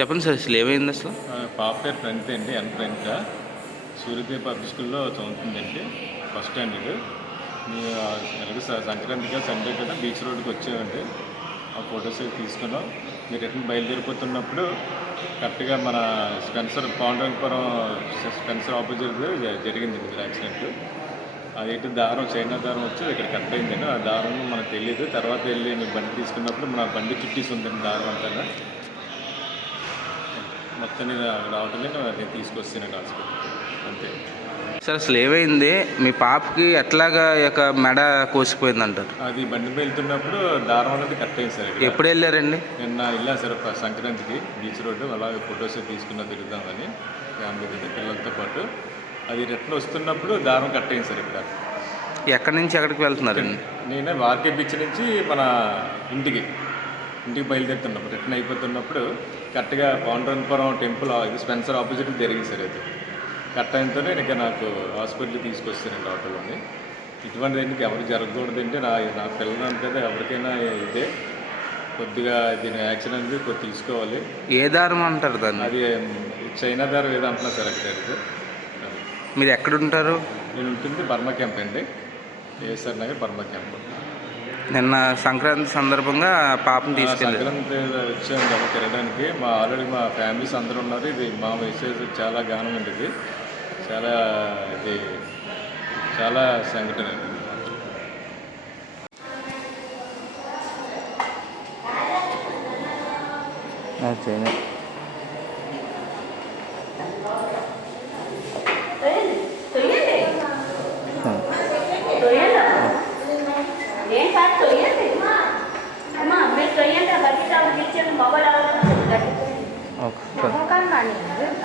చెప్పండి సార్ అసలు ఏమైంది అసలు? పాప పేరు ఫ్రెండ్ అండి ఎన్ ఫ్రెండ్ సూర్యదేవ్ పబ్లిక్ స్కూల్లో చదువుతుందండి ఫస్ట్ స్టాండర్డ్. మీరు ఎలాగో సంక్రాంతిగా సండే కదా బీచ్ రోడ్కి వచ్చామండి. ఆ ఫొటోస్ అవి తీసుకున్నాం. మీరు రిటర్న్ బయలుదేరిపోతున్నప్పుడు కరెక్ట్గా మన స్పెన్సర్ పాండవపురం స్పెన్సర్ ఆపోజిట్ జ- జరిగింది ఇది యాక్సిడెంట్. అదేంటి దారం చైనా దారం వచ్చి ఇక్కడ కట్ అయిందండి. ఆ దారం మనకు తెలియదు తర్వాత వెళ్ళి మీ బండి తీసుకున్నప్పుడు మన బండి చుట్టేసి ఉందండి దారం అంతా. మొత్తం రావటమే నేను తీసుకొస్తాను హాస్పిటల్ అంతే. సార్ అసలు ఏమైంది? మీ పాపకి ఎట్లాగా యొక్క మెడ కోసిపోయింది అంటారు అది బండి మీద వెళ్తున్నప్పుడు దారం అనేది కట్ అయింది సార్. ఎప్పుడు వెళ్ళారండి? నిన్న వెళ్ళాను సార్ సంక్రాంతికి బీచ్ రోడ్డు అలాగే ఫొటోస్ తీసుకున్న తిరుగుదామని ఫ్యామిలీ దగ్గర పిల్లలతో పాటు. అది రిటర్న్ వస్తున్నప్పుడు దారం కట్ అయింది సార్ ఇక్కడ. ఎక్కడి నుంచి ఎక్కడికి వెళ్తున్నారండి? నేనే వార్కే బీచ్ నుంచి మన ఇంటికి. ఇంటికి బయలుదేరుతున్నప్పుడు రిటర్న్ అయిపోతున్నప్పుడు కరెక్ట్గా పౌండ్రన్పురం టెంపుల్ స్పెన్సర్ ఆపోజిట్ జరిగింది సార్ అది కట్ అయినతోనే ఇక నాకు హాస్పిటల్కి తీసుకొస్తానండి ఆటోలోని ఇటువంటిది ఎందుకు ఎవరికి జరగకూడదంటే నా నా పిల్లలంటే ఎవరికైనా ఇదే. కొద్దిగా దీని యాక్షన్ అనేది కొద్ది తీసుకోవాలి. ఏ దారం అంటారు దాన్ని? అది చైనా దారం ఏదో అంటున్నా సార్ అక్కడ. మీరు ఎక్కడ ఉంటారు? నేను ఉంటుంది బర్మా క్యాంప్ అండి. A S R Nagar Burma camp. నిన్న సంక్రాంతి సందర్భంగా పాపను ఆ, తీసుకెళ్ళారు. సంక్రాంతి వచ్చాం కదా తిరగడానికి మా ఆల్రెడీ మా ఫ్యామిలీస్ అందరూ ఉన్నారు. ఇది మా మెసేజ్ చాలా గానం అండి ఇది చాలా ఇది చాలా సంఘటన. అండి